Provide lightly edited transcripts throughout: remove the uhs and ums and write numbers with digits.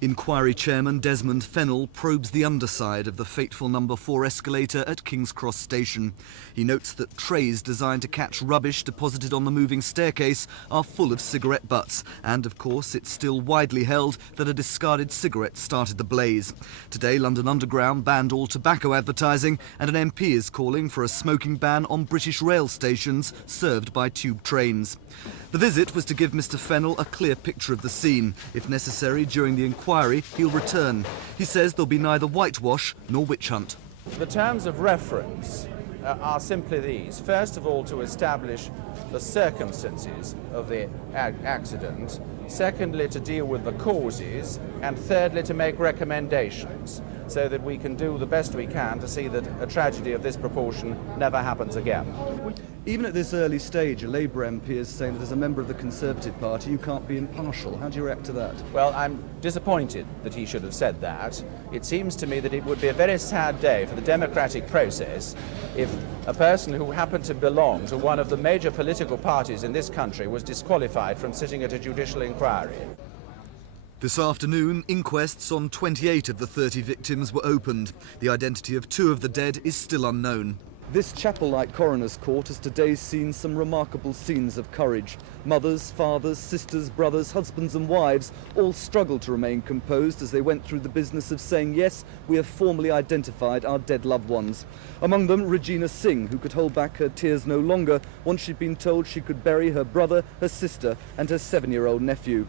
Inquiry Chairman Desmond Fennell probes the underside of the fateful number 4 escalator at King's Cross Station. He notes that trays designed to catch rubbish deposited on the moving staircase are full of cigarette butts, and of course it's still widely held that a discarded cigarette started the blaze. Today London Underground banned all tobacco advertising, and an MP is calling for a smoking ban on British rail stations served by tube trains. The visit was to give Mr Fennell a clear picture of the scene. If necessary, during the inquiry, he'll return. He says there'll be neither whitewash nor witch hunt. The terms of reference are simply these. First of all, to establish the circumstances of the accident. Secondly, to deal with the causes. And thirdly, to make recommendations so that we can do the best we can to see that a tragedy of this proportion never happens again. Even at this early stage, a Labour MP is saying that as a member of the Conservative Party you can't be impartial. How do you react to that? Well, I'm disappointed that he should have said that. It seems to me that it would be a very sad day for the democratic process if a person who happened to belong to one of the major political parties in this country was disqualified from sitting at a judicial inquiry. This afternoon, inquests on 28 of the 30 victims were opened. The identity of 2 of the dead is still unknown. This chapel-like coroner's court has today seen some remarkable scenes of courage. Mothers, fathers, sisters, brothers, husbands and wives all struggled to remain composed as they went through the business of saying, yes, we have formally identified our dead loved ones. Among them, Regina Singh, who could hold back her tears no longer once she'd been told she could bury her brother, her sister and her 7-year-old nephew.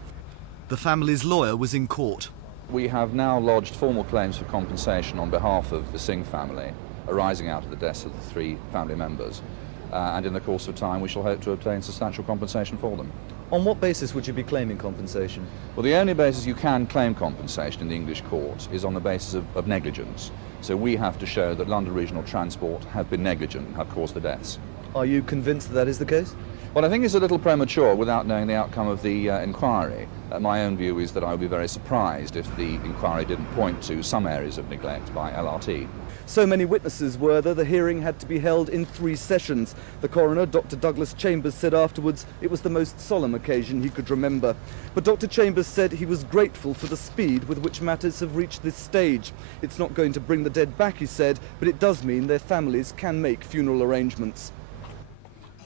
The family's lawyer was in court. We have now lodged formal claims for compensation on behalf of the Singh family, arising out of the deaths of the 3 family members, and in the course of time we shall hope to obtain substantial compensation for them. On what basis would you be claiming compensation? Well, the only basis you can claim compensation in the English courts is on the basis of negligence. So we have to show that London Regional Transport have been negligent and have caused the deaths. Are you convinced that that is the case? Well, I think it's a little premature without knowing the outcome of the inquiry. My own view is that I would be very surprised if the inquiry didn't point to some areas of neglect by LRT. So many witnesses were there, the hearing had to be held in 3 sessions. The coroner, Dr. Douglas Chambers, said afterwards it was the most solemn occasion he could remember. But Dr. Chambers said he was grateful for the speed with which matters have reached this stage. It's not going to bring the dead back, he said, but it does mean their families can make funeral arrangements.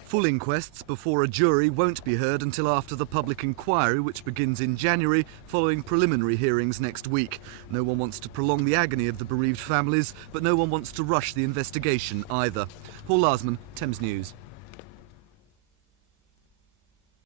Full inquests before a jury won't be heard until after the public inquiry, which begins in January, following preliminary hearings next week. No one wants to prolong the agony of the bereaved families, but no one wants to rush the investigation either. Paul Larsman, Thames News.